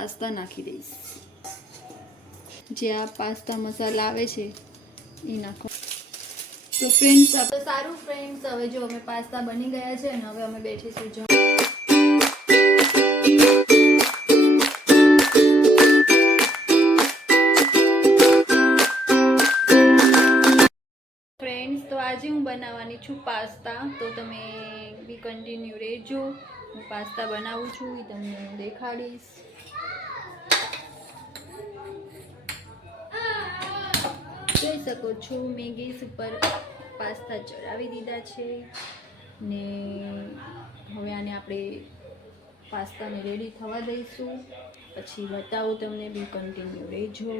Pasta નાખી દઈશ. જે આ પાસ્તા મસાલા આવે છે એ નાખો. તો ફ્રેન્ડ્સ તો સારું ફ્રેન્ડ્સ, હવે જો અમે પાસ્તા બની ગયા છે અને હવે અમે બેઠીશું જો. ફ્રેન્ડ્સ તો આજે હું બનાવવાની છું પાસ્તા, તો તમે બી કન્ટિન્યુ રહેજો. હું પાસ્તા બનાવું છું એ તમને હું દેખાડીશ. જોઈ શકો છો મેં ગેસ ઉપર પાસ્તા ચડાવી દીધા છે ને હવે આને આપણે પાસ્તાને રેડી થવા દઈશું, પછી બતાવું તમને, બી કન્ટિન્યુ રહેજો.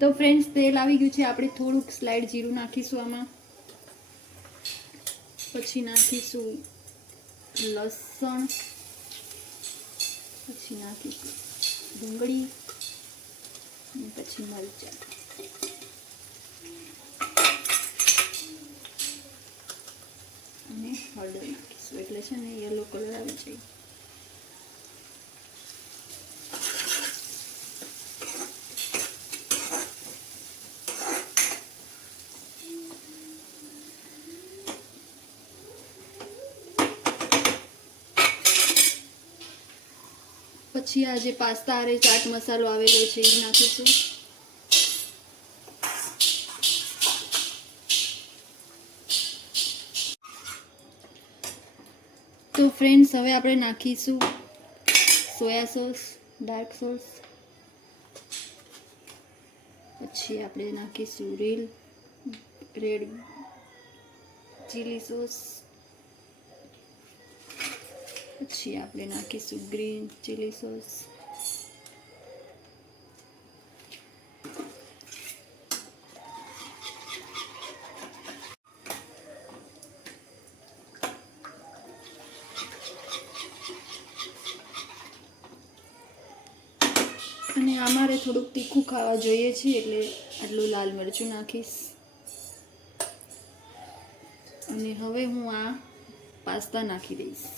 તો ફ્રેન્ડ્સ તેલ આવી ગયું છે, આપણે થોડુંક સ્લાઇડ જીરું નાખીશું આમાં, પછી નાખીશું લસણ, પછી નાખીશું ડુંગળી અને પછી મરચાં અને હળદર નાખીશું, એટલે છે ને યલો કલર આવી જાય. પછી આ જે પાસ્તા આરે ચાટ મસાલો આવેલો છે એ નાખીશું. તો ફ્રેન્ડ્સ હવે આપણે નાખીશું સોયા સોસ, ડાર્ક સોસ, પછી આપણે નાખીશું રેડ ચીલી સોસ, પછી આપણે નાખીશું ગ્રીન ચીલી સોસ, અને અમારે થોડુંક તીખું ખાવા જોઈએ છે એટલે આટલું લાલ મરચું નાખીશ. અને હવે હું આ પાસ્તા નાખી દઈશ.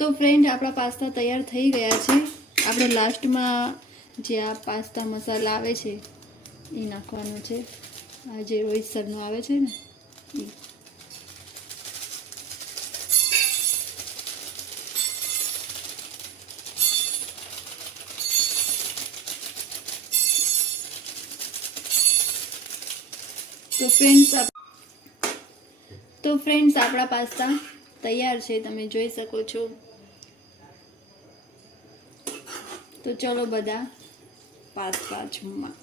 તો ફ્રેન્ડ આપણા પાસ્તા તૈયાર થઈ ગયા છે. આપણે લાસ્ટમાં જે આ પાસ્તા મસાલા આવે છે એ નાખવાનો છે. આ જે રોહિત સરનો આવે છે ને એ. તો ફ્રેન્ડ્સ આપણા પાસ્તા તૈયાર છે, તમે જોઈ શકો છો. તો ચલો બધા પાસ્તા જમવા.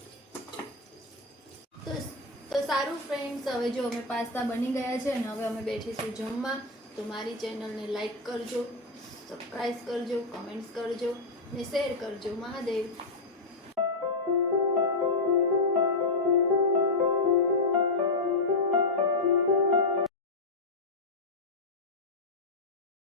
તો સારું ફ્રેન્ડ્સ, હવે જો અમે પાસ્તા બની ગયા છે અને હવે અમે બેઠીશું જમવા. તો મારી ચેનલને લાઈક કરજો, સબસ્ક્રાઈબ કરજો, કમેન્ટ્સ કરજો ને શેર કરજો. મહાદેવ.